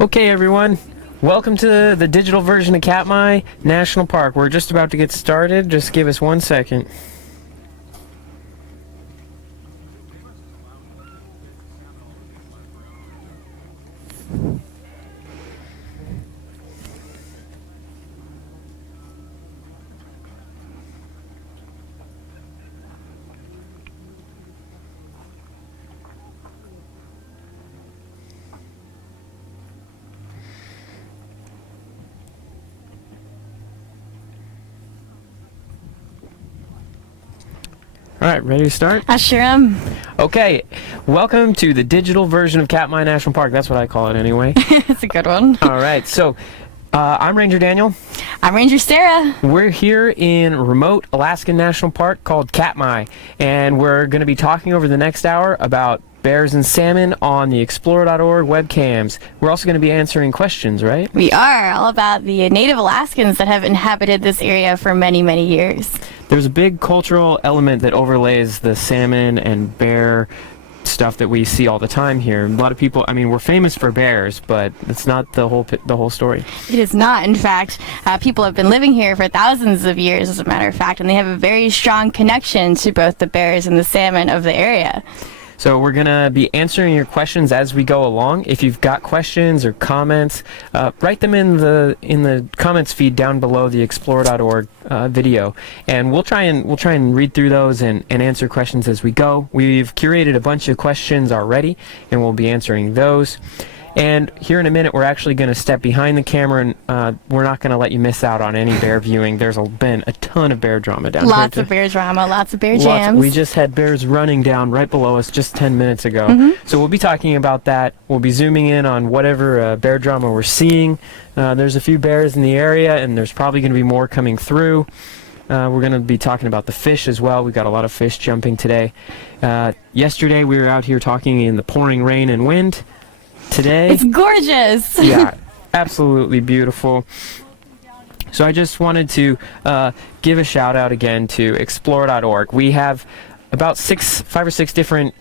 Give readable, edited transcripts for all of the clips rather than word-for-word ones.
Okay, everyone. Welcome to the digital version of Katmai National Park. We're just about to get started. Just give us 1 second. All right, ready to start? I sure am. Okay, welcome to the digital version of Katmai National Park. That's what I call it anyway. It's a good one. All right, so I'm Ranger Daniel. I'm Ranger Sara. We're here in remote Alaskan National Park called Katmai, and we're going to be talking over the next hour about bears and salmon on the Explore.org webcams. We're also going to be answering questions, right? We are all about the native Alaskans that have inhabited this area for many, many years. There's a big cultural element that overlays the salmon and bear stuff that we see all the time here. A lot of people, I mean, we're famous for bears, but it's not the whole story. It is not. In fact, people have been living here for thousands of years, as a matter of fact, and they have a very strong connection to both the bears and the salmon of the area. So we're going to be answering your questions as we go along. If you've got questions or comments, write them in the comments feed down below the Explore.org video, and we'll try and read through those and answer questions as we go. We've curated a bunch of questions already, and we'll be answering those. And here in a minute, we're actually going to step behind the camera, and we're not going to let you miss out on any bear viewing. There's been a ton of bear drama down here. Lots of bear drama, lots of bear jams. We just had bears running down right below us just 10 minutes ago. So we'll be talking about that. We'll be zooming in on whatever bear drama we're seeing. There's a few bears in the area, and there's probably going to be more coming through. We're going to be talking about the fish as well. We've got a lot of fish jumping today. Yesterday, we were out here talking in the pouring rain and wind. Today, it's gorgeous. Yeah, absolutely beautiful. So I just wanted to give a shout out again to Explore.org. We have about 5 or 6 different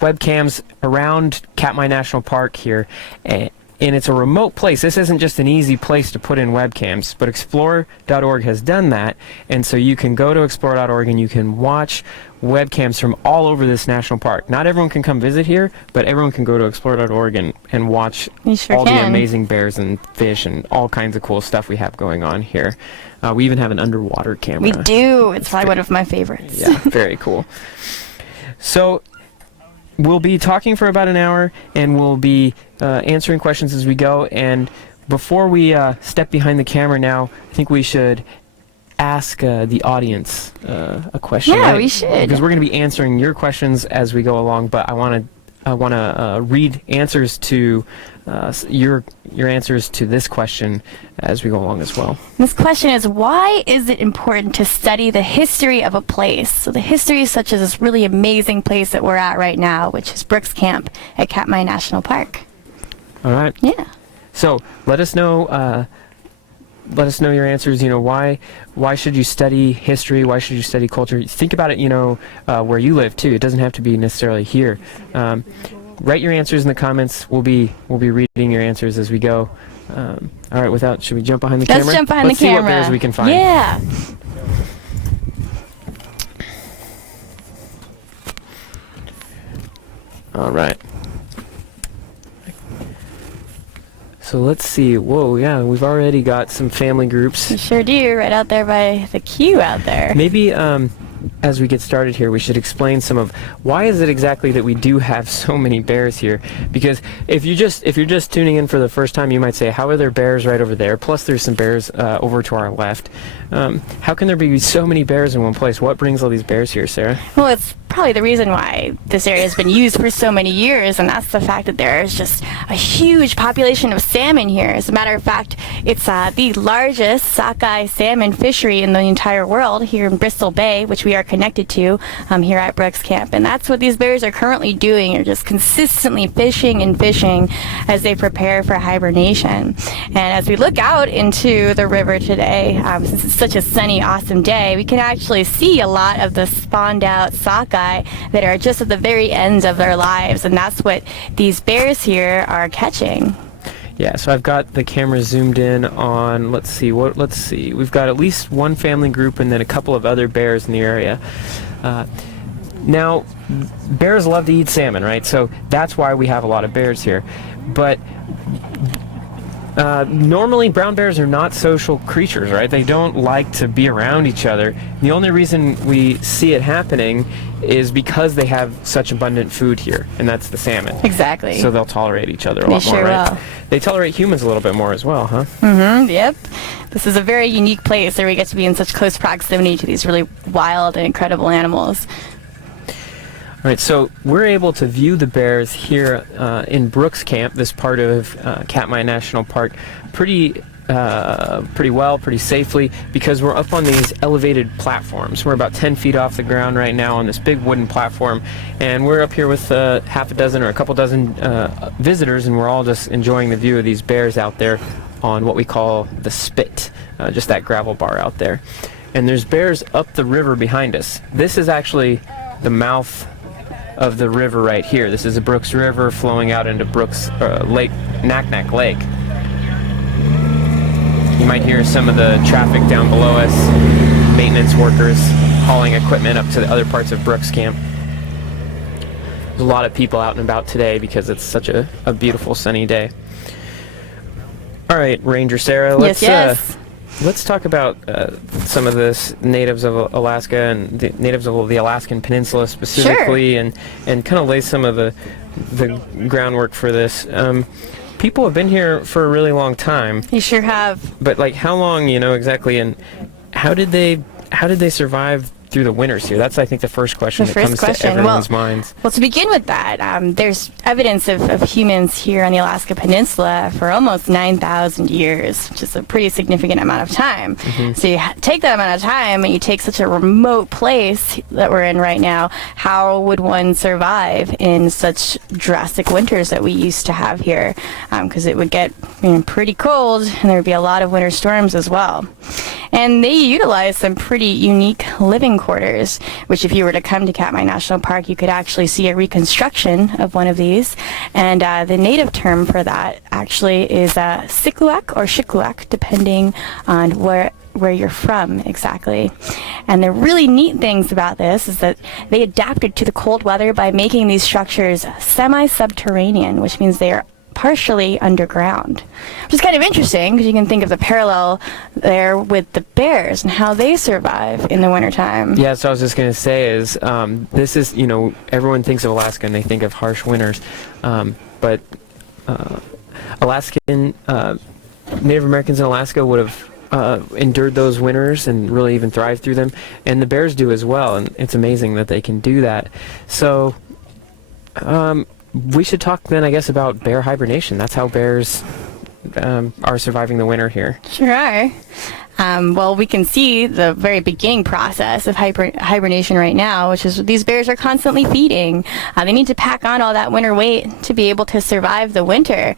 webcams around Katmai National Park here, and it's a remote place. This isn't just an easy place to put in webcams, but Explore.org has done that, and so you can go to Explore.org and you can watch webcams from all over this national park. Not everyone can come visit here, but everyone can go to Explore.org and watch the amazing bears and fish and all kinds of cool stuff we have going on here. We even have an underwater camera. We do. It's probably one of my favorites. Yeah, very cool. So we'll be talking for about an hour, and we'll be answering questions as we go. And before we step behind the camera now, I think we should ask the audience a question. Yeah, right? we should. Because we're going to be answering your questions as we go along, but I want to read answers to your answers to this question as we go along as well. This question is, why is it important to study the history of a place? So the history such as this really amazing place that we're at right now, which is Brooks Camp at Katmai National Park. All right. Yeah. So let us know your answers. You know, why should you study history? Why should you study culture? Think about it, where you live too. It doesn't have to be necessarily here. Write your answers in the comments. We'll be reading your answers as we go. All right, should we jump behind the camera? Let's jump behind the camera. Let's see what bears we can find. Yeah. All right. So let's see. Whoa, yeah, we've already got some family groups. We sure do, right out there by the queue out there. Maybe as we get started here, we should explain some of why is it exactly that we do have so many bears here. Because if you're just tuning in for the first time, you might say, how are there bears right over there? Plus there's some bears over to our left. How can there be so many bears in one place? What brings all these bears here, Sarah? Well, it's probably the reason why this area has been used for so many years, and that's the fact that there is just a huge population of salmon here. As a matter of fact, it's the largest sockeye salmon fishery in the entire world here in Bristol Bay, which we are connected to here at Brooks Camp. And that's what these bears are currently doing. They're just consistently fishing and fishing as they prepare for hibernation. And as we look out into the river today, since it's such a sunny, awesome day, we can actually see a lot of the spawned out sockeye that are just at the very ends of their lives. And that's what these bears here are catching. Yeah, so I've got the camera zoomed in on, let's see, we've got at least one family group and then a couple of other bears in the area. Now, bears love to eat salmon, right? So that's why we have a lot of bears here. But normally brown bears are not social creatures, right? They don't like to be around each other. The only reason we see it happening is because they have such abundant food here, and that's the salmon. Exactly. So they'll tolerate each other a lot They sure more, right? will. They tolerate humans a little bit more as well, huh? Yep. This is a very unique place where we get to be in such close proximity to these really wild and incredible animals. All right, so we're able to view the bears here in Brooks Camp, this part of Katmai National Park, pretty well, pretty safely, because we're up on these elevated platforms. We're about 10 feet off the ground right now on this big wooden platform, and we're up here with half a dozen or a couple dozen visitors, and we're all just enjoying the view of these bears out there on what we call the spit, just that gravel bar out there. And there's bears up the river behind us. This is actually the mouth of the river right here. This is the Brooks River flowing out into Brooks Lake, Naknek Lake. You might hear some of the traffic down below us, maintenance workers hauling equipment up to the other parts of Brooks Camp. There's a lot of people out and about today because it's such a beautiful sunny day. All right, Ranger Sarah, let's talk about some of the natives of Alaska and the natives of the Alaskan Peninsula specifically, Sure. and kind of lay some of the groundwork for this. People have been here for a really long time. You sure have. But like, how long, exactly, and how did they survive through the winters here? That's, I think, the first question that comes to everyone's minds. Well, to begin with that, there's evidence of humans here on the Alaska Peninsula for almost 9,000 years, which is a pretty significant amount of time. So you take that amount of time and you take such a remote place that we're in right now, how would one survive in such drastic winters that we used to have here? Because it would get pretty cold and there would be a lot of winter storms as well. And they utilize some pretty unique living quarters, which if you were to come to Katmai National Park, you could actually see a reconstruction of one of these. And the native term for that actually is Sikluak or Shikluak, depending on where you're from exactly. And the really neat things about this is that they adapted to the cold weather by making these structures semi-subterranean, which means they are partially underground, which is kind of interesting because you can think of the parallel there with the bears and how they survive in the wintertime. Yeah, so I was just going to say is this is, everyone thinks of Alaska and they think of harsh winters, but Alaskan Native Americans in Alaska would have endured those winters and really even thrived through them, and the bears do as well, and it's amazing that they can do that. So we should talk then, I guess, about bear hibernation. That's how bears are surviving the winter here. Sure are. Well, we can see the very beginning process of hibernation right now, which is these bears are constantly feeding. They need to pack on all that winter weight to be able to survive the winter.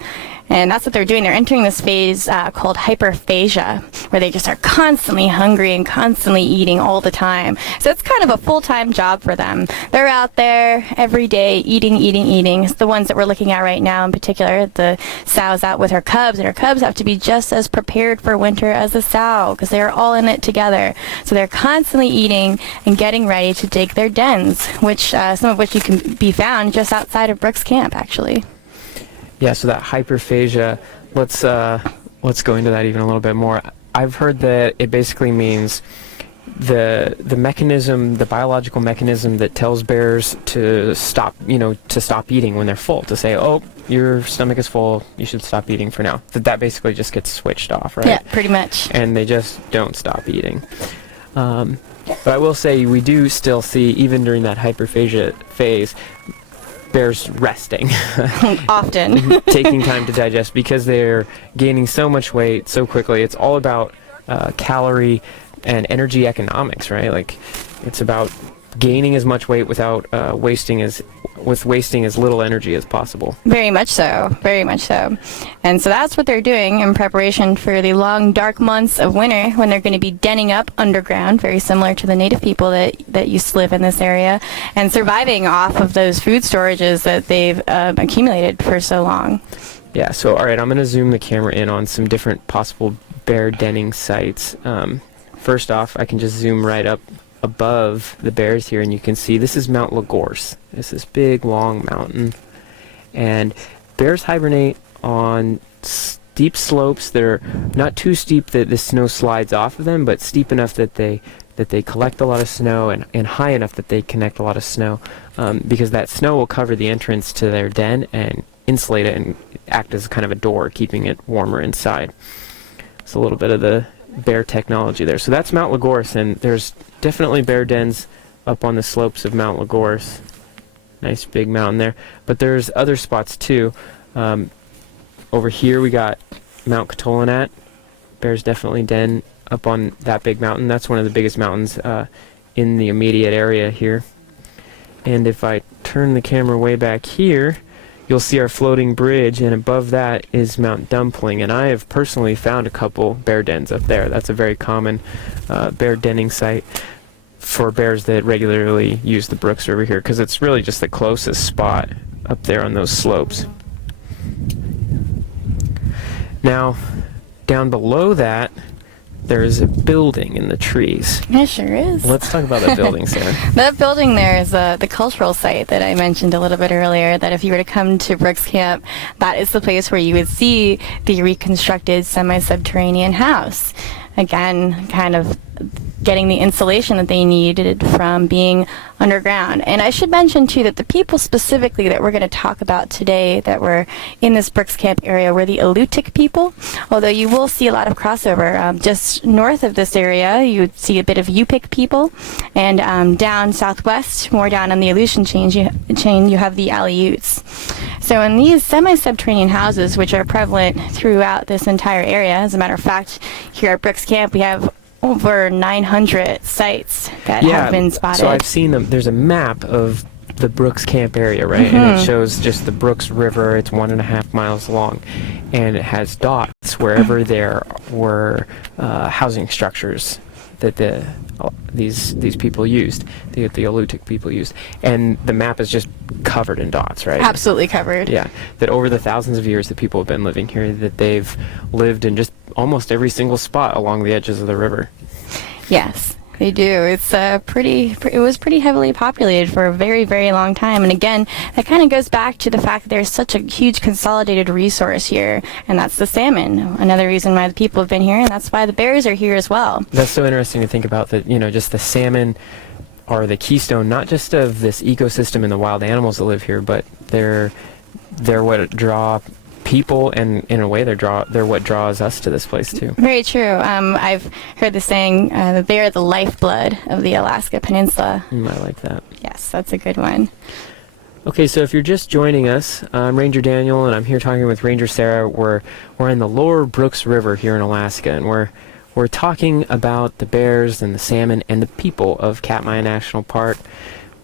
And that's what they're doing. They're entering this phase called hyperphagia, where they just are constantly hungry and constantly eating all the time. So it's kind of a full-time job for them. They're out there every day eating. It's the ones that we're looking at right now in particular. The sow's out with her cubs, and her cubs have to be just as prepared for winter as the sow because they're all in it together. So they're constantly eating and getting ready to dig their dens, which some of which you can be found just outside of Brooks Camp, actually. Yeah, so that hyperphagia, let's go into that even a little bit more. I've heard that it basically means the mechanism, the biological mechanism that tells bears to stop eating when they're full, to say, oh, your stomach is full, you should stop eating for now. That basically just gets switched off, right? Yeah, pretty much. And they just don't stop eating. But I will say we do still see, even during that hyperphagia phase, bears resting. Often. Taking time to digest because they're gaining so much weight so quickly. It's all about calorie and energy economics, right? Like, it's about gaining as much weight without wasting as little energy as possible. Very much so. Very much so. And so that's what they're doing in preparation for the long, dark months of winter when they're going to be denning up underground, very similar to the native people that used to live in this area, and surviving off of those food storages that they've accumulated for so long. Yeah, so all right, I'm going to zoom the camera in on some different possible bear denning sites. First off, I can just zoom right up above the bears here, and you can see this is Mount Lagorce. It's this big, long mountain. And bears hibernate on steep slopes that are not too steep that the snow slides off of them, but steep enough that they collect a lot of snow, and high enough that they connect a lot of snow, because that snow will cover the entrance to their den and insulate it and act as kind of a door, keeping it warmer inside. It's a little bit of the bear technology there. So that's Mount Lagorce, and there's definitely bear dens up on the slopes of Mount Lagorce. Nice big mountain there. But there's other spots too. Over here we got Mount Katolanat. Bears definitely den up on that big mountain. That's one of the biggest mountains in the immediate area here. And if I turn the camera way back here, you'll see our floating bridge, and above that is Mount Dumpling. And I have personally found a couple bear dens up there. That's a very common bear denning site for bears that regularly use the Brooks River here, because it's really just the closest spot up there on those slopes. Now, down below that, there's a building in the trees. Yeah, sure is. Let's talk about that building, Sarah. That building there is the cultural site that I mentioned a little bit earlier, that if you were to come to Brooks Camp, that is the place where you would see the reconstructed semi-subterranean house. Again, kind of getting the insulation that they needed from being underground. And I should mention too that the people specifically that we're going to talk about today that were in this Brooks Camp area were the Alutiiq people, although you will see a lot of crossover. Just north of this area you would see a bit of Yupik people, and down southwest, more down on the Aleutian chain, you have the Aleuts. So in these semi-subterranean houses, which are prevalent throughout this entire area, as a matter of fact, here at Brooks Camp we have over 900 sites that have been spotted. So I've seen them. There's a map of the Brooks Camp area, right? And it shows just the Brooks River. It's 1.5 miles long, and it has dots wherever there were housing structures that these people used, the Alutiiq people used, and the map is just covered in dots, right? Absolutely covered. Yeah, that over the thousands of years that people have been living here, that they've lived in just almost every single spot along the edges of the river. Yes, they do. It's it was pretty heavily populated for a very, very long time. And again, that kind of goes back to the fact that there's such a huge consolidated resource here, and that's the salmon. Another reason why the people have been here, and that's why the bears are here as well. That's so interesting to think about, that, you know, just the salmon are the keystone, not just of this ecosystem and the wild animals that live here, but they're what draw people, and in a way they're what draws us to this place too. Very true. I've heard the saying that they are the lifeblood of the Alaska Peninsula. I like that. Yes, that's a good one. Okay, so if you're just joining us, I'm Ranger Daniel, and I'm here talking with Ranger Sara. We're in the lower Brooks River here in Alaska, and we're talking about the bears and the salmon and the people of Katmai National Park.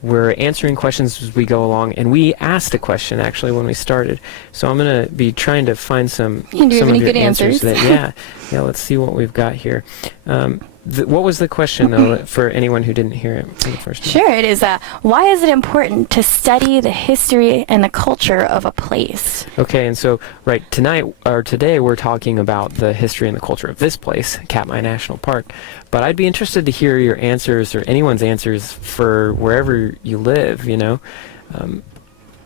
We're answering questions as we go along, and we asked a question actually when we started. So I'm going to be trying to find some Do you have any of your good answers? yeah, let's see what we've got here. What was the question, though, for anyone who didn't hear it for the first time? Sure, it is. Why is it important to study the history and the culture of a place? Okay, and so today we're talking about the history and the culture of this place, Katmai National Park. But I'd be interested to hear your answers, or anyone's answers, for wherever you live. You know,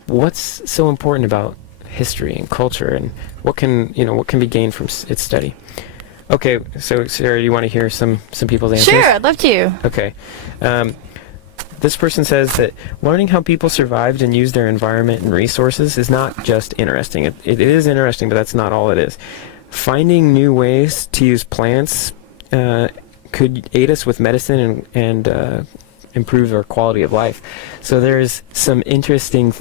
what's so important about history and culture, and what can be gained from its study? Okay, so Sarah, you want to hear some people's answers? Sure, I'd love to. Okay. This person says that learning how people survived and used their environment and resources is not just interesting. It is interesting, but that's not all it is. Finding new ways to use plants could aid us with medicine and improve our quality of life. So there's some interesting,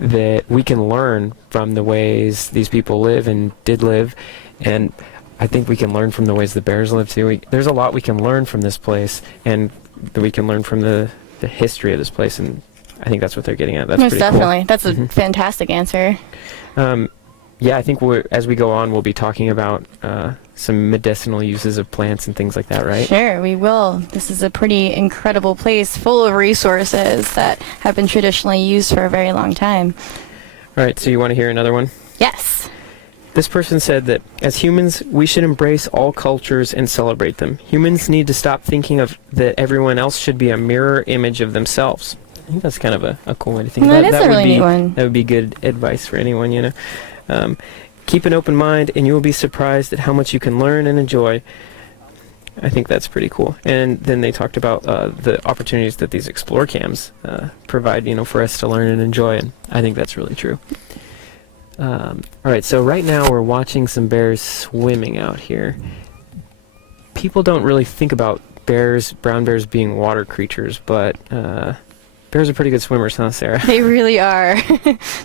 that we can learn from the ways these people live and did live, and I think we can learn from the ways the bears live too. There's a lot we can learn from this place, and that we can learn from the history of this place, and I think that's what they're getting at. That's Most pretty definitely. cool. That's a fantastic answer. Yeah, I think as we go on, we'll be talking about some medicinal uses of plants and things like that, right? Sure, we will. This is a pretty incredible place full of resources that have been traditionally used for a very long time. All right, so you want to hear another one? Yes. This person said that as humans, we should embrace all cultures and celebrate them. Humans need to stop thinking of that everyone else should be a mirror image of themselves. I think that's kind of a cool way to think about it. That is a really neat one. That would be good advice for anyone, Keep an open mind, and you will be surprised at how much you can learn and enjoy. I think that's pretty cool. And then they talked about the opportunities that these Explore Cams provide, for us to learn and enjoy, and I think that's really true. All right, so right now we're watching some bears swimming out here. People don't really think about brown bears being water creatures, but bears are pretty good swimmers, huh, Sarah? They really are.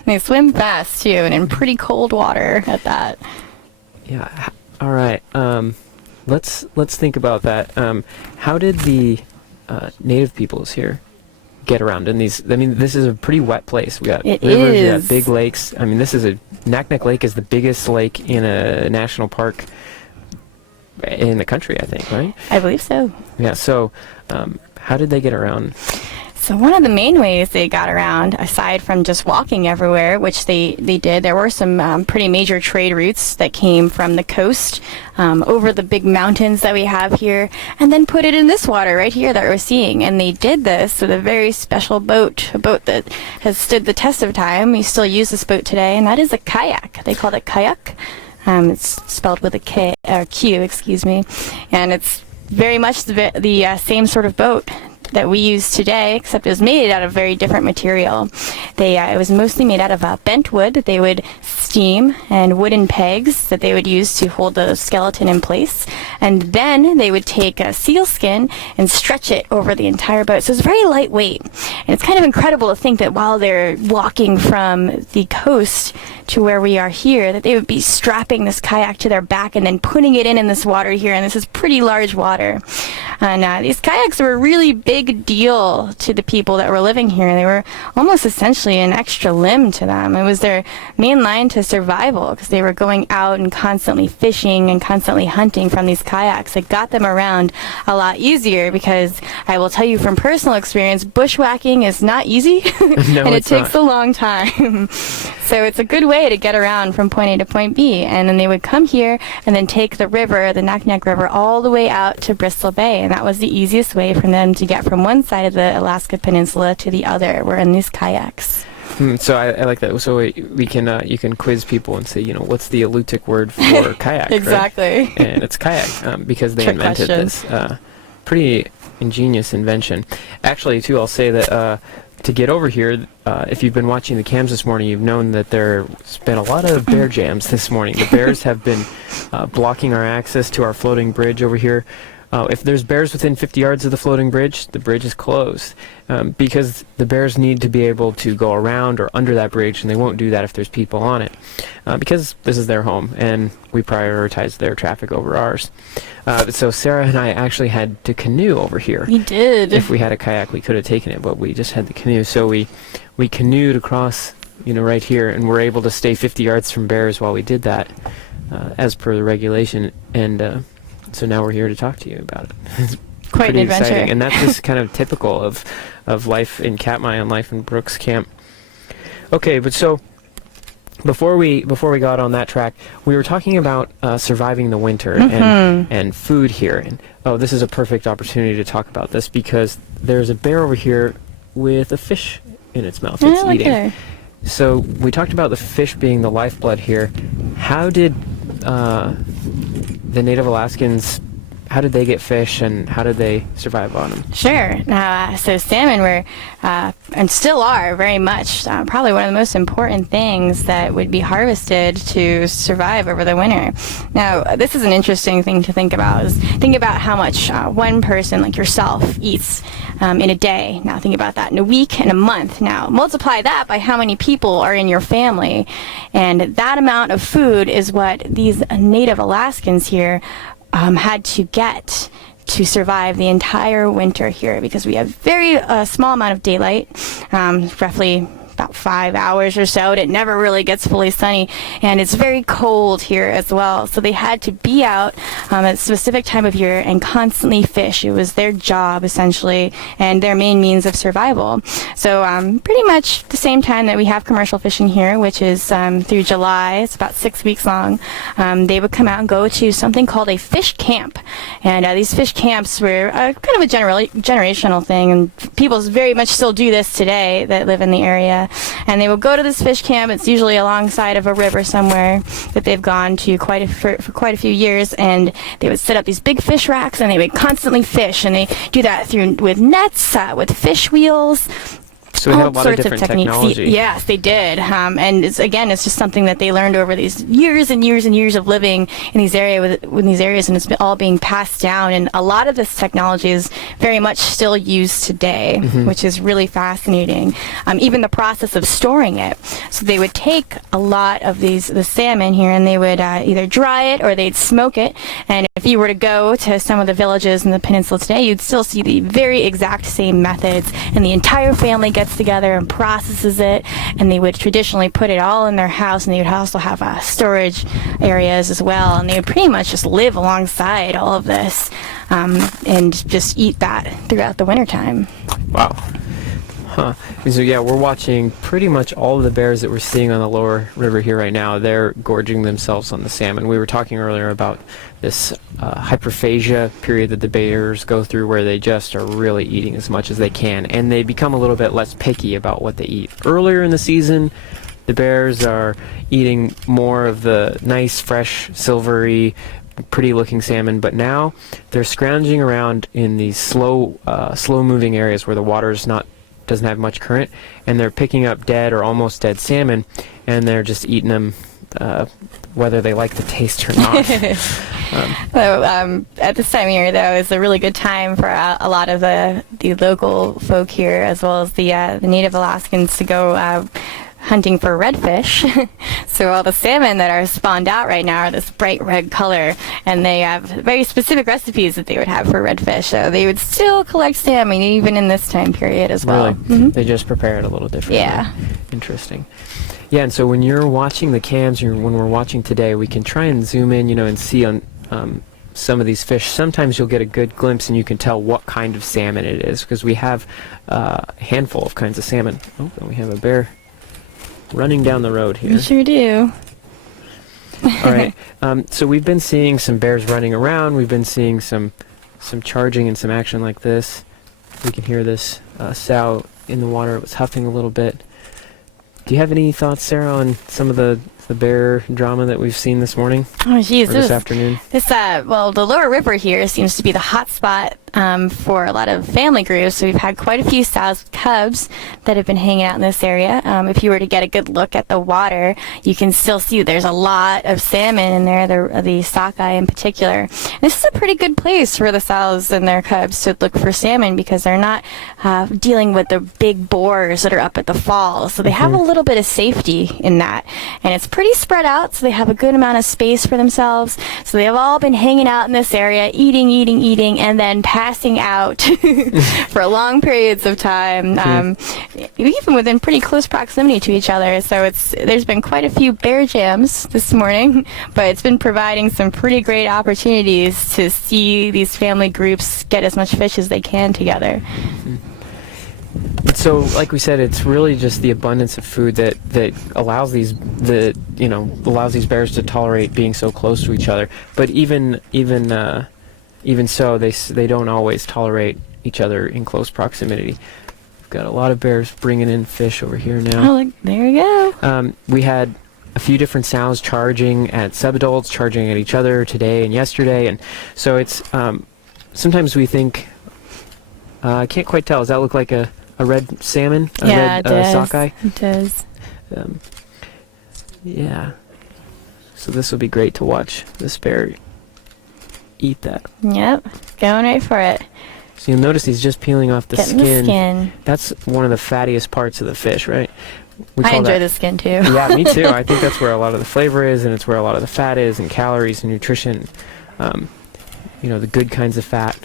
They swim fast, too, and in pretty cold water at that. Yeah, all right. Let's think about that. How did the native peoples here get around in these? I mean, this is a pretty wet place. We got rivers, we got big lakes. I mean, Naknek Lake is the biggest lake in a national park in the country, I think, right? I believe so. Yeah, so how did they get around? So one of the main ways they got around, aside from just walking everywhere, which they did, there were some pretty major trade routes that came from the coast over the big mountains that we have here, and then put it in this water right here that we're seeing. And they did this with a very special boat, a boat that has stood the test of time. We still use this boat today, and that is a kayak. They call it kayak. It's spelled with a K or Q, excuse me, and it's very much the same sort of boat that we use today, except it was made out of very different material. It was mostly made out of bent wood that they would steam, and wooden pegs that they would use to hold the skeleton in place. And then they would take a seal skin and stretch it over the entire boat. So it's very lightweight. And it's kind of incredible to think that while they're walking from the coast to where we are here, that they would be strapping this kayak to their back and then putting it in this water here. And this is pretty large water. And these kayaks were a really big deal to the people that were living here. They were almost essentially an extra limb to them. It was their main line to survival, because they were going out and constantly fishing and constantly hunting from these kayaks. It got them around a lot easier, because I will tell you from personal experience, bushwhacking is not easy. No, and it takes a long time. So it's a good way to get around from point A to point B. And then they would come here and then take the river, the Naknek River, all the way out to Bristol Bay. And that was the easiest way for them to get from one side of the Alaska Peninsula to the other. We're in these kayaks. So I like that. So we can you can quiz people and say, what's the Alutiiq word for kayak? Exactly. Right? And it's kayak, because they Trick invented question. this pretty ingenious invention. Actually, too, I'll say that to get over here, if you've been watching the cams this morning, you've known that there's been a lot of bear jams this morning. The bears have been blocking our access to our floating bridge over here. If there's bears within 50 yards of the floating bridge, the bridge is closed, because the bears need to be able to go around or under that bridge, and they won't do that if there's people on it, because this is their home, and we prioritize their traffic over ours. So Sarah and I actually had to canoe over here. We did. If we had a kayak, we could have taken it, but we just had the canoe. So we canoed across, right here, and were able to stay 50 yards from bears while we did that, as per the regulation, and so now we're here to talk to you about it. It's Quite an pretty adventure. exciting, and that's just kind of typical of life in Katmai and life in Brooks Camp. Okay, but so before we got on that track, we were talking about surviving the winter and food here. And this is a perfect opportunity to talk about this, because there's a bear over here with a fish in its mouth. It's look eating. at her. So we talked about the fish being the lifeblood here. How did the Native Alaskans, how did they get fish, and how did they survive on them? Sure. So salmon were, and still are very much, probably one of the most important things that would be harvested to survive over the winter. Now, this is an interesting thing to think about, is think about how much one person like yourself eats in a day. Now think about that in a week and a month. Now multiply that by how many people are in your family, and that amount of food is what these Native Alaskans here had to get to survive the entire winter here, because we have very small amount of daylight, roughly about 5 hours or so, and it never really gets fully sunny, and it's very cold here as well. So they had to be out at a specific time of year and constantly fish. It was their job essentially, and their main means of survival. So pretty much the same time that we have commercial fishing here, which is through July. It's about 6 weeks long. They would come out and go to something called a fish camp, and these fish camps were kind of a generational thing, and people very much still do this today that live in the area. And they will go to this fish camp. It's usually alongside of a river somewhere that they've gone to for quite a few years, and they would set up these big fish racks, and they would constantly fish, and they do that with nets, with fish wheels. So we had a lot of different technology. Yes, they did. And it's just something that they learned over these years and years and years of living in these areas, and it's all being passed down. And a lot of this technology is very much still used today, which is really fascinating. Even the process of storing it. So they would take a lot of the salmon here, and they would either dry it or they'd smoke it. And if you were to go to some of the villages in the peninsula today, you'd still see the very exact same methods, and the entire family gets together and processes it, and they would traditionally put it all in their house, and they would also have storage areas as well, and they would pretty much just live alongside all of this and just eat that throughout the wintertime. Wow. Huh. And so yeah, we're watching pretty much all of the bears that we're seeing on the lower river here right now. They're gorging themselves on the salmon. We were talking earlier about this hyperphagia period that the bears go through, where they just are really eating as much as they can, and they become a little bit less picky about what they eat. Earlier in the season, the bears are eating more of the nice, fresh, silvery, pretty looking salmon, but now they're scrounging around in these slow moving areas where the water's doesn't have much current, and they're picking up dead or almost dead salmon, and they're just eating them whether they like the taste or not. At this time of year, though, is a really good time for a lot of the local folk here, as well as the native Alaskans, to go hunting for redfish. So all the salmon that are spawned out right now are this bright red color, and they have very specific recipes that they would have for redfish. So they would still collect salmon even in this time period as well. Really? They just prepare it a little differently. Yeah. Interesting. Yeah, and so when you're watching the cams, when we're watching today, we can try and zoom in, and see on some of these fish. Sometimes you'll get a good glimpse, and you can tell what kind of salmon it is, because we have a handful of kinds of salmon. Oh, and we have a bear running down the road here. You sure do. All right. So we've been seeing some bears running around. We've been seeing some charging and some action like this. We can hear this sow in the water. It was huffing a little bit. Do you have any thoughts, Sarah, on some of the bear drama that we've seen this morning? Oh, geez. Or this afternoon? The lower river here seems to be the hot spot for a lot of family groups. So we've had quite a few sows with cubs that have been hanging out in this area. If you were to get a good look at the water, you can still see there's a lot of salmon in there, the sockeye in particular. And this is a pretty good place for the sows and their cubs to look for salmon, because they're not dealing with the big boars that are up at the falls. So they have a little bit of safety in that. And it's pretty spread out, so they have a good amount of space for themselves. So they've all been hanging out in this area, eating, and then passing out for long periods of time, even within pretty close proximity to each other. So there's been quite a few bear jams this morning, but it's been providing some pretty great opportunities to see these family groups get as much fish as they can together. So, like we said, it's really just the abundance of food that allows these bears to tolerate being so close to each other. But even so, they don't always tolerate each other in close proximity. We've got a lot of bears bringing in fish over here now. Oh, look, there you go. We had a few different sows charging at subadults, charging at each other today and yesterday, and so it's sometimes we think, I can't quite tell. Does that look like a red salmon? Yeah, red, it does. Sockeye? It does. Yeah. So this will be great to watch this bear eat that. Yep, going right for it. So you'll notice he's just peeling off the Getting skin. the skin. That's one of the fattiest parts of the fish, right? I enjoy the skin too. Yeah, me too. I think that's where a lot of the flavor is, and it's where a lot of the fat is, and calories and nutrition. The good kinds of fat.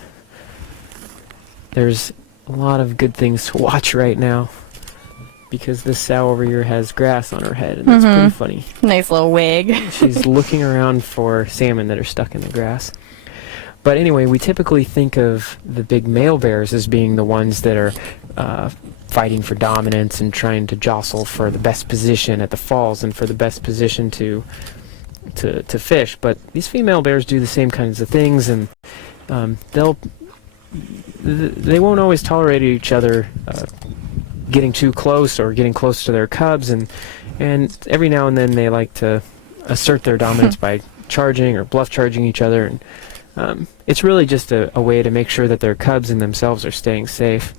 There's a lot of good things to watch right now. because this sow over here has grass on her head, and that's pretty funny. Nice little wig. She's looking around for salmon that are stuck in the grass. But anyway, we typically think of the big male bears as being the ones that are fighting for dominance and trying to jostle for the best position at the falls and for the best position to fish. But these female bears do the same kinds of things, and they won't always tolerate each other getting too close or getting close to their cubs, and every now and then they like to assert their dominance by charging or bluff charging each other, and it's really just a way to make sure that their cubs and themselves are staying safe.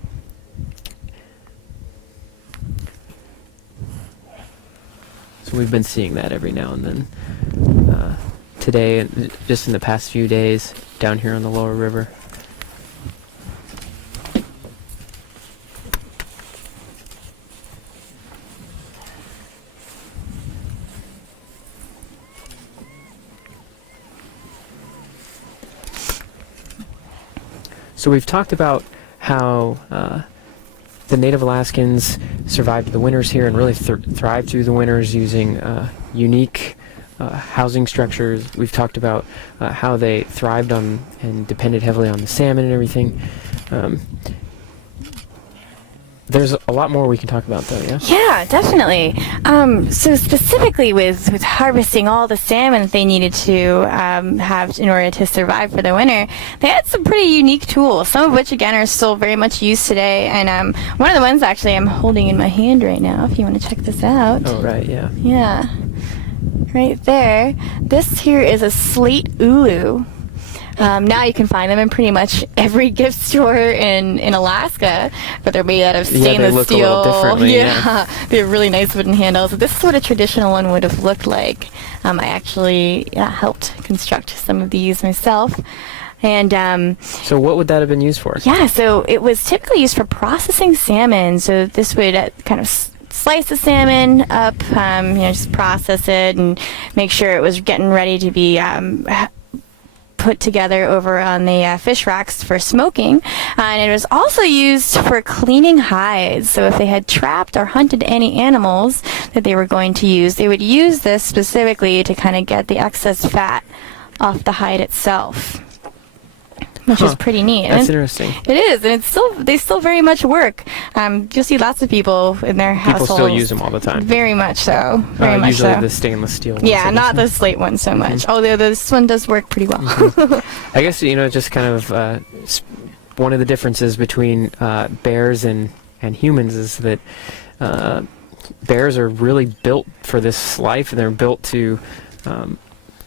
So we've been seeing that every now and then. Today, and just in the past few days, down here on the lower river. So we've talked about how the Native Alaskans survived the winters here and really thrived through the winters using unique housing structures. We've talked about how they thrived on and depended heavily on the salmon and everything. There's a lot more we can talk about, though, yeah? Yeah, definitely. So specifically with harvesting all the salmon that they needed to have in order to survive for the winter, they had some pretty unique tools, some of which, again, are still very much used today. And one of the ones, actually, I'm holding in my hand right now, if you want to check this out. Oh, right, yeah. Yeah. Right there. This here is a slate ulu. Now you can find them in pretty much every gift store in Alaska, but they're made out of stainless they look steel. A little differently, yeah. They have really nice wooden handles. This is what a traditional one would have looked like. I actually helped construct some of these myself. And so what would that have been used for? Yeah, so it was typically used for processing salmon. So this would kind of slice the salmon up, just process it and make sure it was getting ready to be put together over on the fish racks for smoking. And it was also used for cleaning hides. So if they had trapped or hunted any animals that they were going to use, they would use this specifically to kind of get the excess fat off the hide itself, which is pretty neat. That's interesting. It is, and they still very much work. You'll see lots of people in their households. People still use them all the time. Very much so. Very much usually so. the stainless steel ones. Yeah, not the slate one so much. Although this one does work pretty well. I guess, just kind of one of the differences between bears and humans is that bears are really built for this life, and they're built to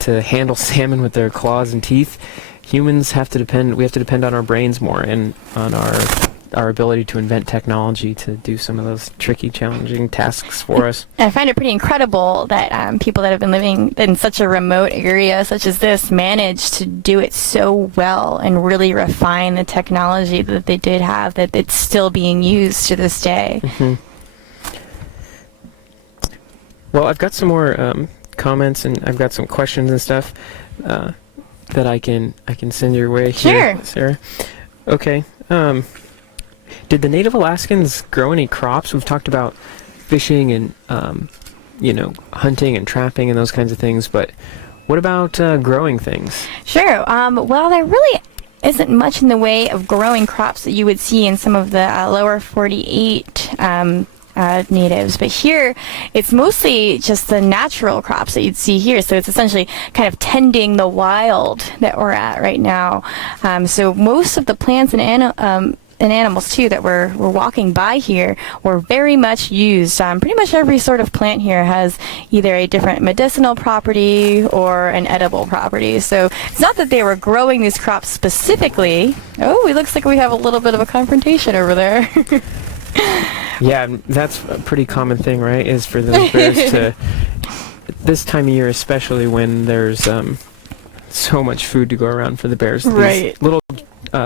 handle salmon with their claws and teeth. Humans have to depend on our brains more and on our ability to invent technology to do some of those tricky, challenging tasks for us. And I find it pretty incredible that people that have been living in such a remote area such as this managed to do it so well and really refine the technology that they did have, that it's still being used to this day. Mm-hmm. Well, I've got some more comments, and I've got some questions and stuff that I can send your way here, Sure. Sarah. Okay. Did the Native Alaskans grow any crops? We've talked about fishing and hunting and trapping and those kinds of things, but what about growing things? Sure. Well, there really isn't much in the way of growing crops that you would see in some of the lower 48 natives, but here it's mostly just the natural crops that you'd see here. So it's essentially kind of tending the wild that we're at right now. So most of the plants and animals too that we're walking by here were very much used. Pretty much every sort of plant here has either a different medicinal property or an edible property. So it's not that they were growing these crops specifically. Oh, it looks like we have a little bit of a confrontation over there. Yeah, that's a pretty common thing, right? Is for those bears to, this time of year especially, when there's so much food to go around for the bears. Right. These little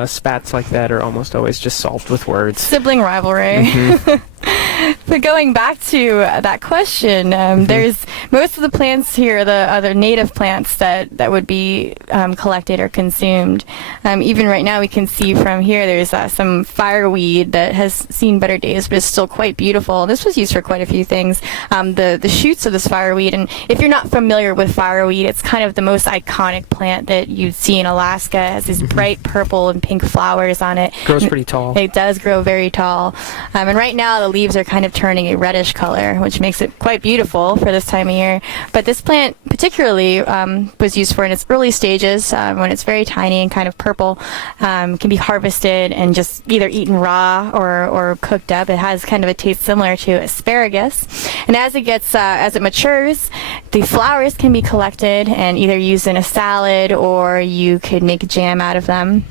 spats like that are almost always just solved with words. Sibling rivalry. Mm-hmm. But going back to that question, there's most of the plants here, the other native plants that would be collected or consumed. Even right now, we can see from here there's some fireweed that has seen better days, but is still quite beautiful. This was used for quite a few things. The shoots of this fireweed, and if you're not familiar with fireweed, it's kind of the most iconic plant that you'd see in Alaska. It has these bright purple and pink flowers on it. Grows pretty tall. It does grow very tall. And right now the leaves are kind of turning a reddish color, which makes it quite beautiful for this time of year. But this plant particularly was used for in its early stages, when it's very tiny and kind of purple, can be harvested and just either eaten raw or cooked up. It has kind of a taste similar to asparagus. And as it matures, the flowers can be collected and either used in a salad, or you could make jam out of them.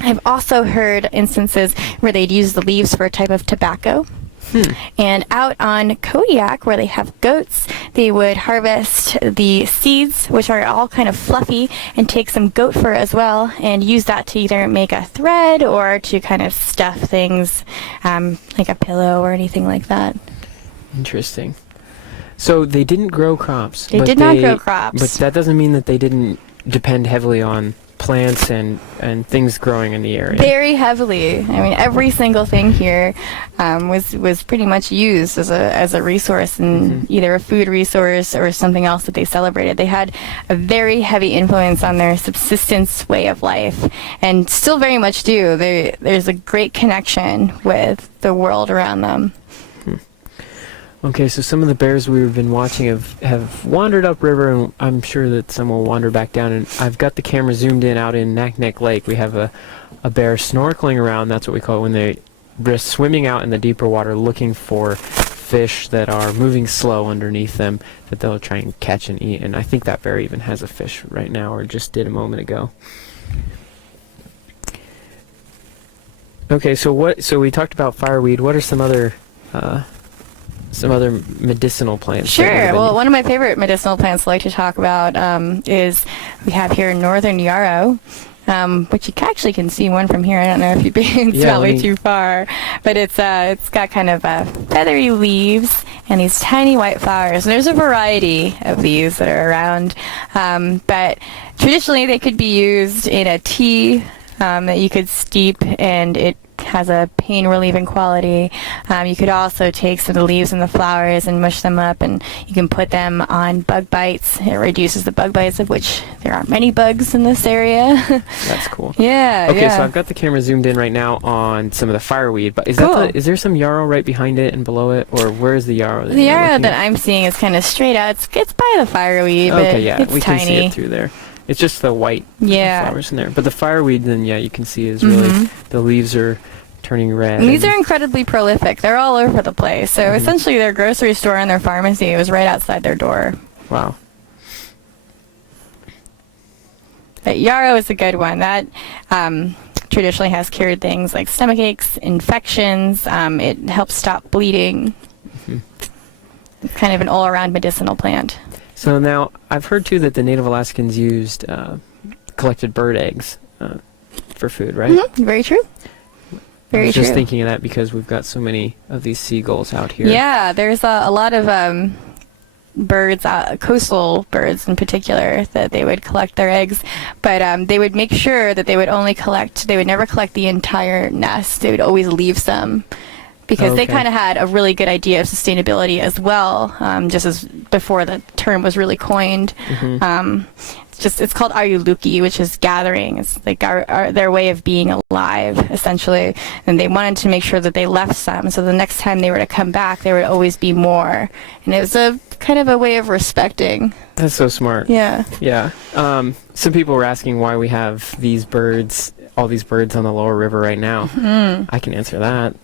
I've also heard instances where they'd use the leaves for a type of tobacco. And out on Kodiak, where they have goats, they would harvest the seeds, which are all kind of fluffy, and take some goat fur as well, and use that to either make a thread or to kind of stuff things, like a pillow or anything like that. Interesting. So they didn't grow crops. They did not grow crops. But that doesn't mean that they didn't depend heavily on plants and things growing in the area. Very heavily. I mean, every single thing here was pretty much used as a resource, and either a food resource or something else that they celebrated. They had a very heavy influence on their subsistence way of life, and still very much do. There's a great connection with the world around them. Okay, so some of the bears we've been watching have wandered upriver, and I'm sure that some will wander back down. And I've got the camera zoomed in out in Naknek Lake. We have a bear snorkeling around. That's what we call it when they're swimming out in the deeper water looking for fish that are moving slow underneath them that they'll try and catch and eat. And I think that bear even has a fish right now, or just did a moment ago. Okay, so we talked about fireweed. What are some other medicinal plants? Sure. Well, one of my favorite medicinal plants I like to talk about is we have here northern yarrow, which you actually can see one from here. I don't know if you've been way too far, but it's got kind of feathery leaves and these tiny white flowers. And there's a variety of these that are around, but traditionally they could be used in a tea that you could steep, and it has a pain relieving quality. You could also take some of the leaves and the flowers and mush them up, and you can put them on bug bites. It reduces the bug bites, of which there aren't many bugs in this area. That's cool. Yeah. Okay, so I've got the camera zoomed in right now on some of the fireweed, but is is there some yarrow right behind it and below it, or where is the yarrow? The yarrow that I'm seeing is kind of straight out. It's by the fireweed, but it's we tiny. can see it through there. It's just the white flowers in there. But the fireweed, then, you can see is really, the leaves are turning red. And these are incredibly prolific. They're all over the place. So essentially their grocery store and their pharmacy was right outside their door. Wow. But yarrow is a good one. That traditionally has cured things like stomach aches, infections. It helps stop bleeding. It's kind of an all-around medicinal plant. So now, I've heard too that the Native Alaskans used collected bird eggs for food, right? Very true. Very I was true. just thinking of that because we've got so many of these seagulls out here. Yeah, there's a lot of birds, coastal birds in particular, that they would collect their eggs, but they would make sure that they would never collect the entire nest. They would always leave some, because they kind of had a really good idea of sustainability as well, just as before the term was really coined. It's called Ayuluki, which is gathering. It's like their way of being alive, essentially. And they wanted to make sure that they left some, so the next time they were to come back, there would always be more. And it was a kind of a way of respecting. That's so smart. Yeah. Yeah. Some people were asking why we have all these birds on the lower river right now. I can answer that.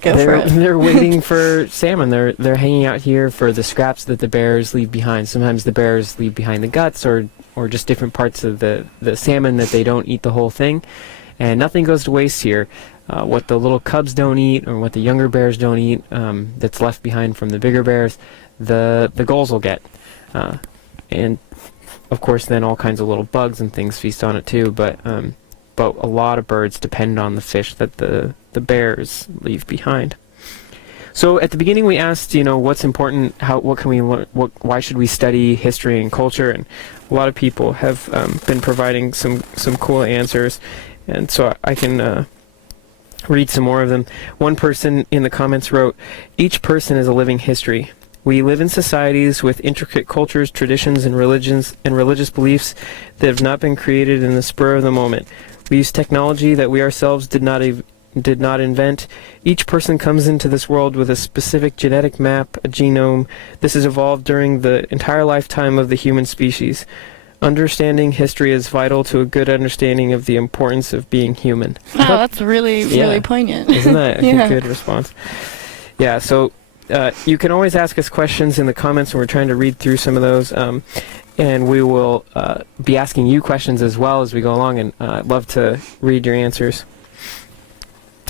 They're waiting for salmon. They're hanging out here for the scraps that the bears leave behind. Sometimes the bears leave behind the guts or just different parts of the salmon that they don't eat the whole thing. And nothing goes to waste here. What the little cubs don't eat or what the younger bears don't eat that's left behind from the bigger bears, the gulls will get. And of course then all kinds of little bugs and things feast on it too. But a lot of birds depend on the fish that the bears leave behind. So at the beginning we asked, what's important, what can we learn, why should we study history and culture, and a lot of people have been providing some cool answers, and so I can read some more of them. One person in the comments wrote, "Each person is a living history. We live in societies with intricate cultures, traditions, and religious beliefs that have not been created in the spur of the moment. We use technology that we ourselves did not invent. Each person comes into this world with a specific genetic map, a genome. This has evolved during the entire lifetime of the human species. Understanding history is vital to a good understanding of the importance of being human." Wow, that's really poignant. Isn't that Yeah. a good response? Yeah, so you can always ask us questions in the comments, and we're trying to read through some of those. And we will be asking you questions as well as we go along, and I'd love to read your answers.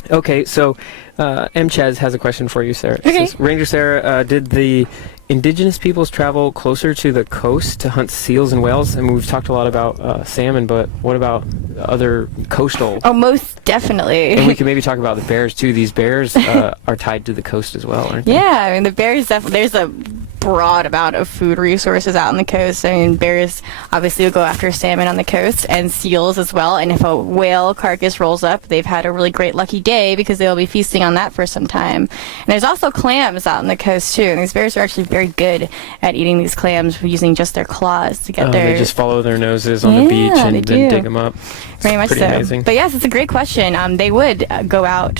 Okay, so M. Chez has a question for you, Sarah. It Okay. says, Ranger Sarah, did the indigenous peoples travel closer to the coast to hunt seals and whales? I mean, we've talked a lot about salmon, but what about other coastal? Oh, most definitely. And we can maybe talk about the bears too. These bears are tied to the coast as well, aren't they? Yeah, I mean, the bears definitely, there's a broad amount of food resources out on the coast. I mean, bears obviously will go after salmon on the coast and seals as well. And if a whale carcass rolls up, they've had a really great lucky day because they'll be feasting on that for some time. And there's also clams out on the coast too. And these bears are actually very good at eating these clams using just their claws to get their... They just follow their noses on the beach and then dig them up. Very much pretty so. amazing. But yes, it's a great question. They would go out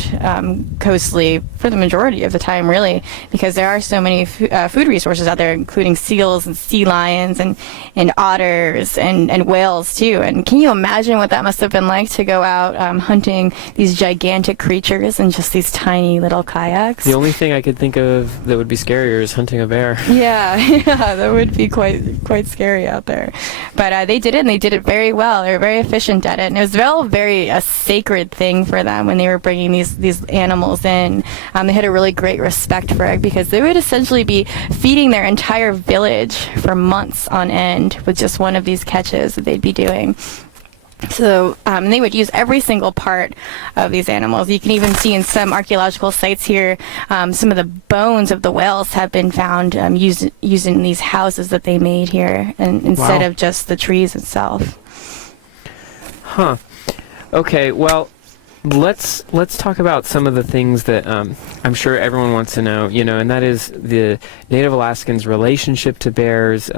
coastally for the majority of the time, really, because there are so many food resources out there, including seals and sea lions and otters and whales too. And can you imagine what that must have been like to go out hunting these gigantic creatures in just these tiny little kayaks? The only thing I could think of that would be scarier is hunting a bear. Yeah, that would be quite scary out there. But they did it, and they did it very well. They were very efficient at it, and it was very a sacred thing for them when they were bringing these animals in. They had a really great respect for it because they would essentially be feeding their entire village for months on end with just one of these catches that they'd be doing. So they would use every single part of these animals. You can even see in some archaeological sites here, some of the bones of the whales have been found using these houses that they made here, and instead Wow. of just the trees itself. Huh. Okay, well, let's talk about some of the things that I'm sure everyone wants to know, and that is the Native Alaskans' relationship to bears.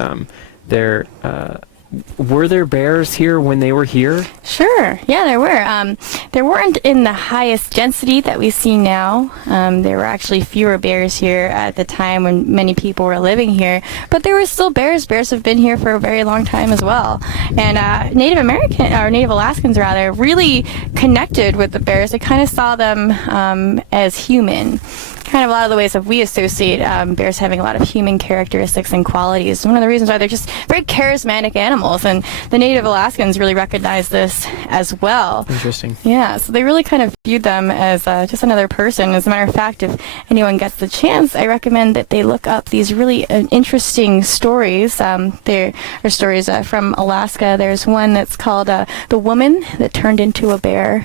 Were there bears here when they were here? Sure. Yeah, there were. There weren't in the highest density that we see now. There were actually fewer bears here at the time when many people were living here, but there were still bears. Bears have been here for a very long time as well. And Native Alaskans rather, really connected with the bears. They kind of saw them as human. Kind of a lot of the ways that we associate bears having a lot of human characteristics and qualities. One of the reasons why they're just very charismatic animals, and the Native Alaskans really recognize this as well. Interesting. Yeah, so they really kind of viewed them as just another person. As a matter of fact, if anyone gets the chance, I recommend that they look up these really interesting stories. There are stories from Alaska. There's one that's called The Woman That Turned Into a Bear,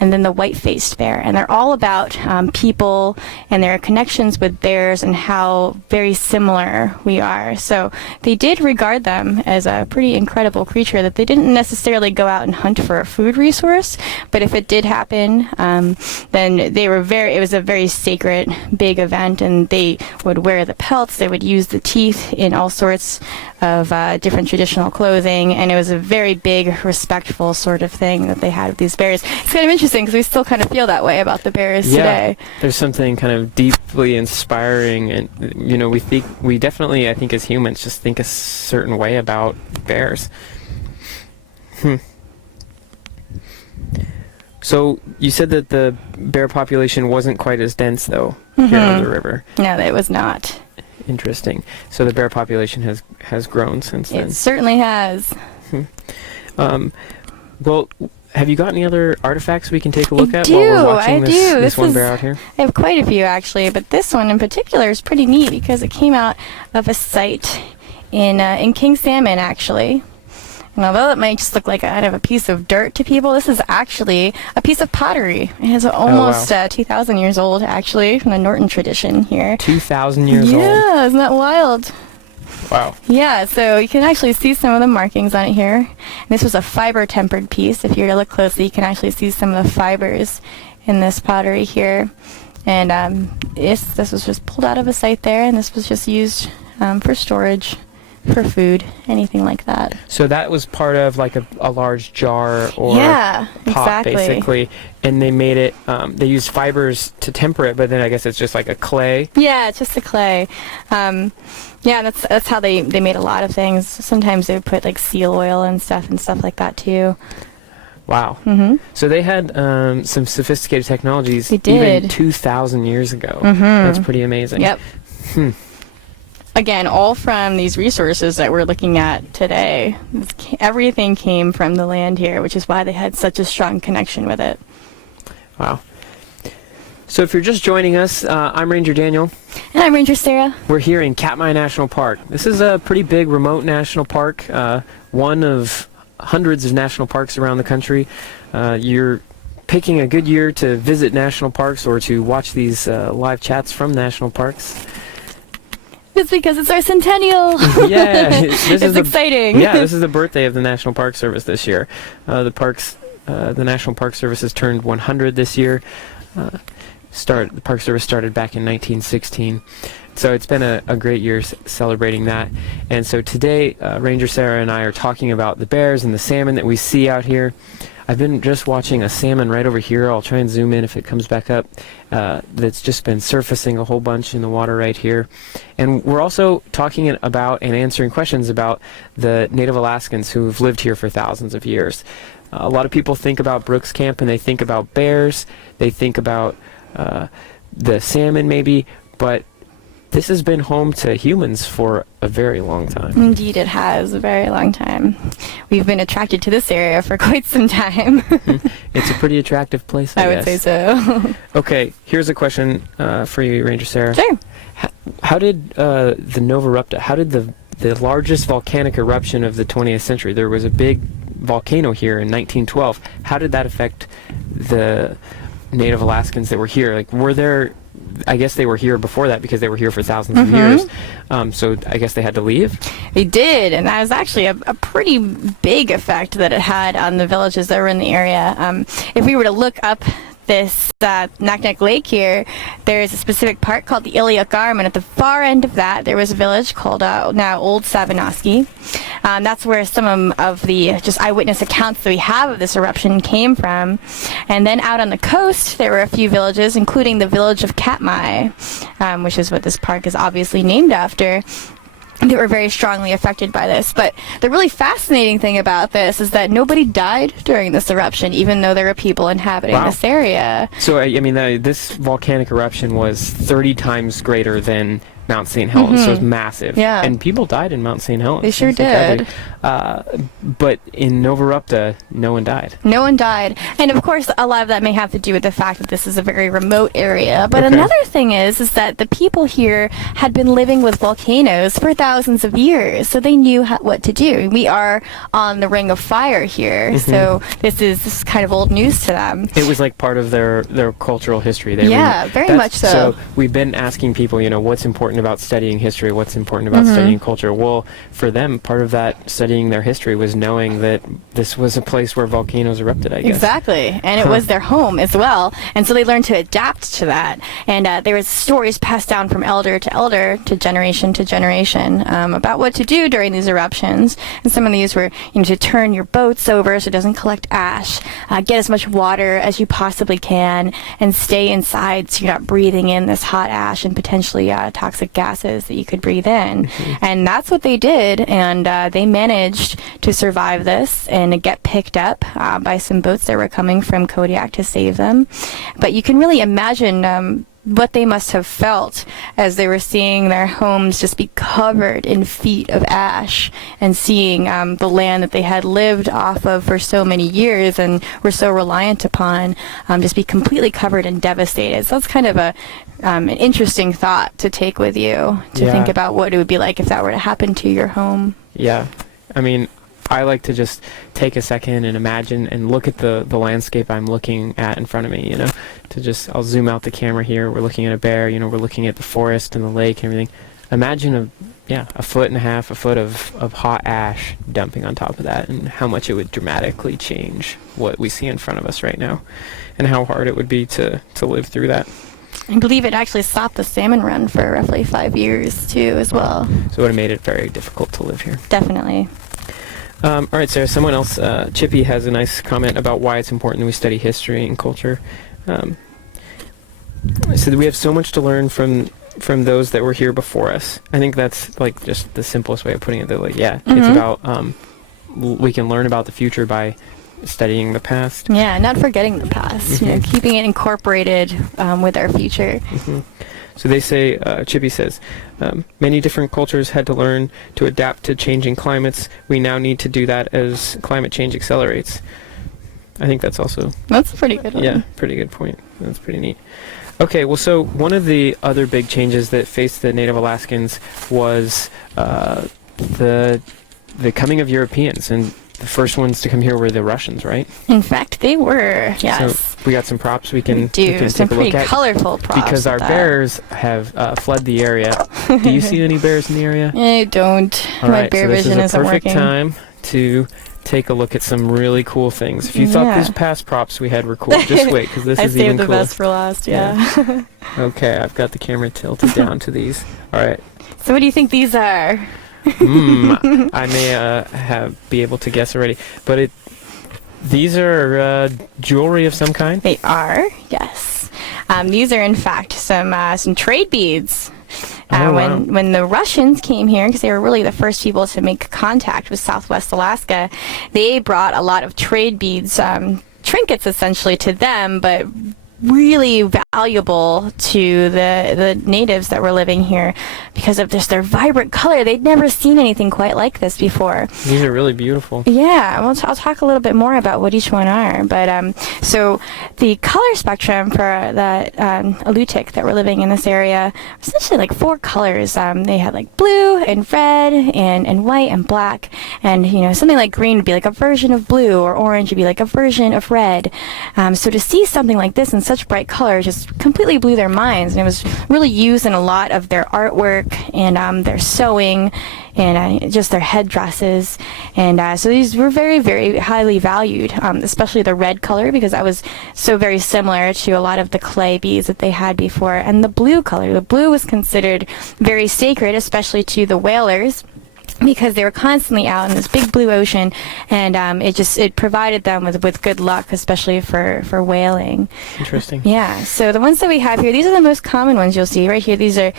and then The White-Faced Bear. And they're all about people and their connections with bears and how very similar we are. So they did regard them as a pretty incredible creature that they didn't necessarily go out and hunt for a food resource, but if it did happen, then it was a very sacred, big event, and they would wear the pelts, they would use the teeth in all sorts of different traditional clothing, and it was a very big, respectful sort of thing that they had with these bears. It's kind of interesting because we still kind of feel that way about the bears today. There's something kind of deeply inspiring, and we definitely, I think, as humans, just think a certain way about bears. So you said that the bear population wasn't quite as dense, though, here on the river. No, it was not. Interesting. So the bear population has grown since then. It certainly has. Well, have you got any other artifacts we can take a look at do, while we're watching I do. this one bear out here? I have quite a few, actually, but this one in particular is pretty neat because it came out of a site in King Salmon, actually. And although it might just look like kind of a piece of dirt to people, this is actually a piece of pottery. It is almost 2,000 years old, actually, from the Norton tradition here. 2,000 years old. Yeah, isn't that wild? Wow. Yeah, so you can actually see some of the markings on it here. And this was a fiber-tempered piece. If you were to look closely, you can actually see some of the fibers in this pottery here. And this was just pulled out of a site there, and this was just used for storage, for food, anything like that. So that was part of like a large jar or yeah, pot, exactly. basically, and they made it. They used fibers to temper it, but then I guess it's just like a clay. Yeah, it's just a clay. Yeah, and that's how they made a lot of things. Sometimes they would put like seal oil and stuff like that too. Wow. Mm-hmm. So they had some sophisticated technologies They did. even 2,000 years ago. Mm-hmm. That's pretty amazing. Yep. Again, all from these resources that we're looking at today. Everything came from the land here, which is why they had such a strong connection with it. Wow. So if you're just joining us, I'm Ranger Daniel. And I'm Ranger Sara. We're here in Katmai National Park. This is a pretty big remote national park, one of hundreds of national parks around the country. You're picking a good year to visit national parks or to watch these live chats from national parks. It's because it's our centennial. Yeah, it's exciting. Yeah, this is the birthday of the National Park Service this year. The National Park Service has turned 100 this year. The Park Service started back in 1916. So it's been a great year celebrating that. And so today, Ranger Sara and I are talking about the bears and the salmon that we see out here. I've been just watching a salmon right over here. I'll try and zoom in if it comes back up. That's just been surfacing a whole bunch in the water right here. And we're also talking about and answering questions about the Native Alaskans who've lived here for thousands of years. A lot of people think about Brooks Camp and they think about bears. They think about the salmon maybe, but this has been home to humans for a very long time. Indeed, it has, a very long time. We've been attracted to this area for quite some time. It's a pretty attractive place, I would say so. Okay, here's a question for you, Ranger Sara. Sure. How did the Nova Erupta, how did the largest volcanic eruption of the 20th century, there was a big volcano here in 1912, how did that affect the Native Alaskans that were here? Like, were there... I guess they were here before that because they were here for thousands of years. So I guess they had to leave? They did, and that was actually a pretty big effect that it had on the villages that were in the area. If we were to look up this Naknek Lake here, there's a specific park called the Iliuk Arm, and at the far end of that there was a village called now Old Savanoski. That's where some of the just eyewitness accounts that we have of this eruption came from. And then out on the coast there were a few villages, including the village of Katmai, which is what this park is obviously named after. They were very strongly affected by this. But the really fascinating thing about this is that nobody died during this eruption, even though there were people inhabiting this area. So, I mean, this volcanic eruption was 30 times greater than Mount St. Helens, so it's massive. Yeah. And people died in Mount St. Helens. They sure did. But in Nova Erupta, no one died. No one died. And of course, a lot of that may have to do with the fact that this is a very remote area. But another thing is that the people here had been living with volcanoes for thousands of years, so they knew what to do. We are on the Ring of Fire here, so this is kind of old news to them. It was like part of their cultural history. Very much so. So we've been asking people, what's important about studying history, what's important about studying culture. Well, for them, part of that studying their history was knowing that this was a place where volcanoes erupted, I guess. Exactly, and it was their home as well, and so they learned to adapt to that. And there was stories passed down from elder to elder, to generation, about what to do during these eruptions. And some of these were, to turn your boats over so it doesn't collect ash, get as much water as you possibly can, and stay inside so you're not breathing in this hot ash and potentially toxic gases that you could breathe in. And that's what they did, and they managed to survive this and get picked up by some boats that were coming from Kodiak to save them. But you can really imagine what they must have felt as they were seeing their homes just be covered in feet of ash, and seeing the land that they had lived off of for so many years and were so reliant upon just be completely covered and devastated. So that's kind of an interesting thought to take with you, to think about what it would be like if that were to happen to your home. Yeah. I mean, I like to just take a second and imagine and look at the landscape I'm looking at in front of me, I'll zoom out the camera here. We're looking at a bear, we're looking at the forest and the lake and everything. Imagine a foot and a half, a foot of hot ash dumping on top of that, and how much it would dramatically change what we see in front of us right now, and how hard it would be to live through that. I believe it actually stopped the salmon run for roughly 5 years, too, as well. So it would have made it very difficult to live here. Definitely. All right, Sarah, someone else, Chippy, has a nice comment about why it's important that we study history and culture. So that we have so much to learn from those that were here before us. I think that's like just the simplest way of putting it. That it's about we can learn about the future by studying the past. Yeah, not forgetting the past. Keeping it incorporated with our future. So they say, Chippy says, many different cultures had to learn to adapt to changing climates. We now need to do that as climate change accelerates. I think that's also... That's a pretty good one. Yeah, pretty good point. That's pretty neat. Okay, well, so one of the other big changes that faced the Native Alaskans was the coming of Europeans, and the first ones to come here were the Russians, right? In fact, they were, yes. So we got some props we can some take a look pretty at. colorful props. Because our bears have fled the area. Do you see any bears in the area? I don't. All My right, bear so this vision is a isn't perfect working. time to take a look at some really cool things. If you thought these past props we had were cool, just wait, because this is even I saved the cooler. best for last, yeah. Okay, I've got the camera tilted down to these. All right. So what do you think these are? I may be able to guess already, but these are jewelry of some kind. They are, yes. These are in fact some trade beads. Wow. When the Russians came here, because they were really the first people to make contact with Southwest Alaska, they brought a lot of trade beads, trinkets essentially to them, but really valuable to the natives that were living here because of just their vibrant color. They'd never seen anything quite like this before. These are really beautiful. Yeah, I'll talk a little bit more about what each one are. But so the color spectrum for the Alutiiq that were living in this area, essentially like 4 colors. They had like blue and red and white and black, and something like green would be like a version of blue, or orange would be like a version of red. So to see something like this in such bright colors just completely blew their minds, and it was really used in a lot of their artwork and their sewing and just their headdresses. And so these were very, very highly valued, especially the red color, because that was so very similar to a lot of the clay beads that they had before. And the blue color, the blue was considered very sacred, especially to the whalers, because they were constantly out in this big blue ocean, and it provided them with good luck, especially for whaling. Interesting. Yeah. So the ones that we have here, these are the most common ones you'll see right here. These are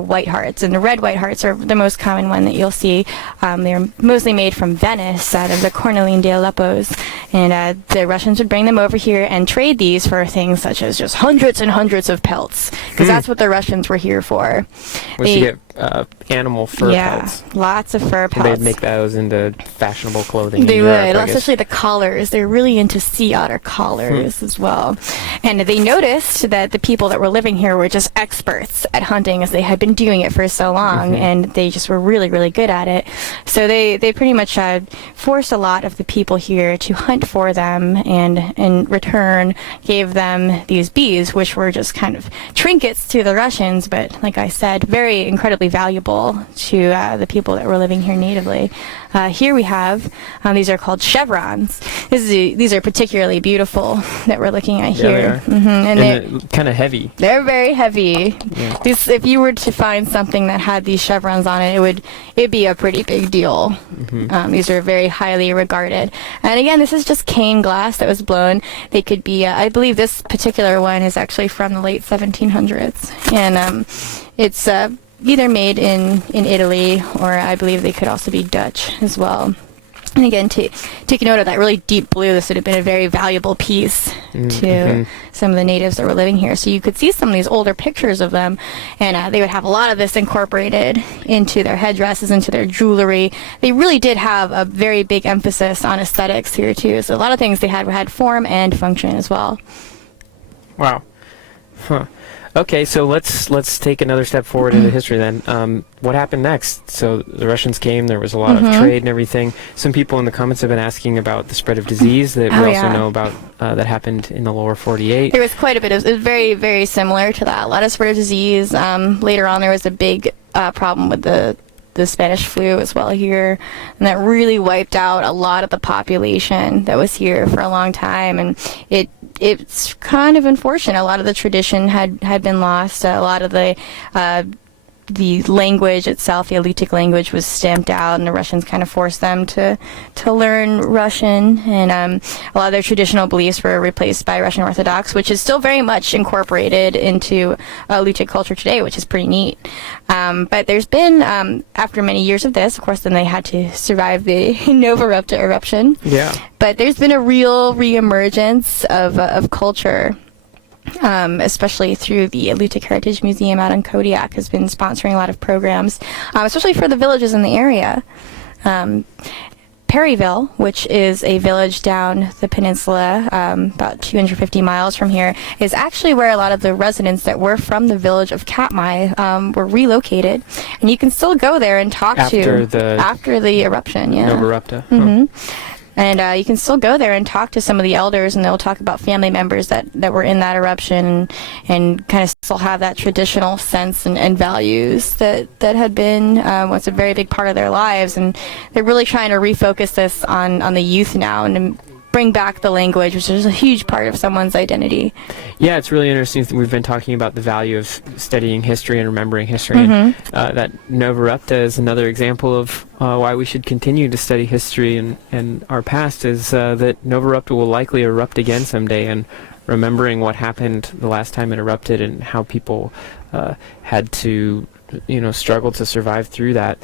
white hearts, and the red white hearts are the most common one that you'll see. They're mostly made from Venice, out of the Cornaline de Aleppo's, and the Russians would bring them over here and trade these for things such as just hundreds and hundreds of pelts, because that's what the Russians were here for. Once you get animal fur pelts. Lots of fur pelts. They'd make those into fashionable clothing. They in Europe, would, especially the collars. They're really into sea otter collars as well. And they noticed that the people that were living here were just experts at hunting, as they had been doing it for so long, and they just were really, really good at it. So they pretty much forced a lot of the people here to hunt for them, and in return gave them these beads, which were just kind of trinkets to the Russians, but like I said, very incredibly valuable to the people that were living here natively. Here we have, these are called chevrons. These are particularly beautiful that we're looking at here. Yeah, they are. And they're kind of heavy. They're very heavy. Yeah. If you were to find something that had these chevrons on it, it'd be a pretty big deal. These are very highly regarded. And again, this is just cane glass that was blown. They could be, I believe this particular one is actually from the late 1700s. And it's either made in Italy, or I believe they could also be Dutch as well. And again, take note of that really deep blue. This would have been a very valuable piece to some of the natives that were living here. So you could see some of these older pictures of them, and they would have a lot of this incorporated into their headdresses, into their jewelry. They really did have a very big emphasis on aesthetics here too. So a lot of things they had form and function as well. Wow. Huh. Okay, so let's take another step forward into history then. What happened next? So the Russians came. There was a lot of trade and everything. Some people in the comments have been asking about the spread of disease that we also know about that happened in the lower 48. There was quite a bit of, it was very, very similar to that. A lot of spread of disease. Later on, there was a big problem with the Spanish flu as well here, and that really wiped out a lot of the population that was here for a long time, and it's kind of unfortunate. A lot of the tradition had been lost. A lot of the language itself, the Alutiiq language, was stamped out, and the Russians kind of forced them to learn Russian, and a lot of their traditional beliefs were replaced by Russian Orthodox, which is still very much incorporated into Alutiiq culture today, which is pretty neat. But there's been, after many years of this, of course, then they had to survive the Novarupta eruption. Yeah. But there's been a real reemergence of culture. Especially through the Alutiiq Heritage Museum out in Kodiak has been sponsoring a lot of programs, especially for the villages in the area. Perryville, which is a village down the peninsula, about 250 miles from here, is actually where a lot of the residents that were from the village of Katmai were relocated, and you can still go there and talk after the eruption. Yeah. Novarupta. And you can still go there and talk to some of the elders, and they'll talk about family members that were in that eruption, and kind of still have that traditional sense and values that had been what's a very big part of their lives. And they're really trying to refocus this on the youth now, and bring back the language, which is a huge part of someone's identity. Yeah, it's really interesting that we've been talking about the value of studying history and remembering history. And, that Novarupta is another example of why we should continue to study history and our past, is that Novarupta will likely erupt again someday, and remembering what happened the last time it erupted and how people had to, struggle to survive through that.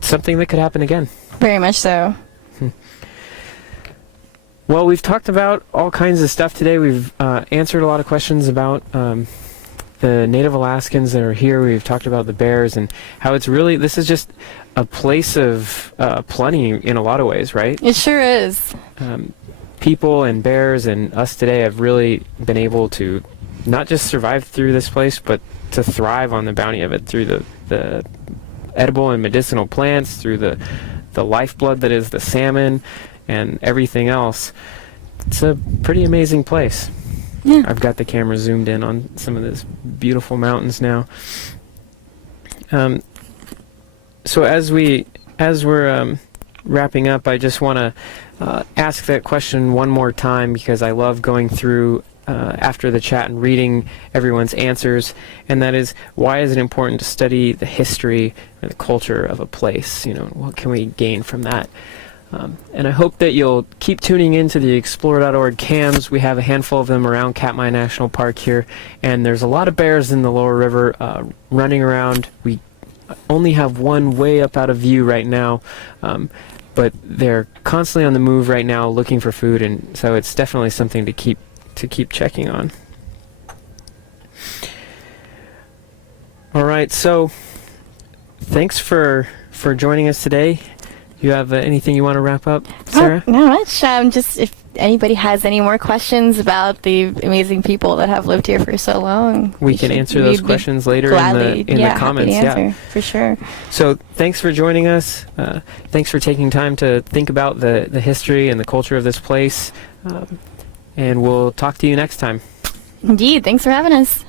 Something that could happen again. Very much so. Well, we've talked about all kinds of stuff today. We've answered a lot of questions about the Native Alaskans that are here. We've talked about the bears and how this is just a place of plenty in a lot of ways, right? It sure is. People and bears and us today have really been able to not just survive through this place, but to thrive on the bounty of it through the edible and medicinal plants, through the lifeblood that is the salmon, and everything else. It's a pretty amazing place. Yeah. I've got the camera zoomed in on some of these beautiful mountains now. So as we're wrapping up, I just want to ask that question one more time, because I love going through after the chat and reading everyone's answers, and that is, why is it important to study the history and the culture of a place? What can we gain from that? And I hope that you'll keep tuning into the Explore.org cams. We have a handful of them around Katmai National Park here, and there's a lot of bears in the lower river running around. We only have one way up out of view right now, but they're constantly on the move right now looking for food, and so it's definitely something to keep checking on. All right, so thanks for joining us today. You have anything you want to wrap up, Sarah? Not much. Just if anybody has any more questions about the amazing people that have lived here for so long, we can answer those questions later in the comments. Yeah, for sure. So thanks for joining us. Thanks for taking time to think about the history and the culture of this place. And we'll talk to you next time. Indeed. Thanks for having us.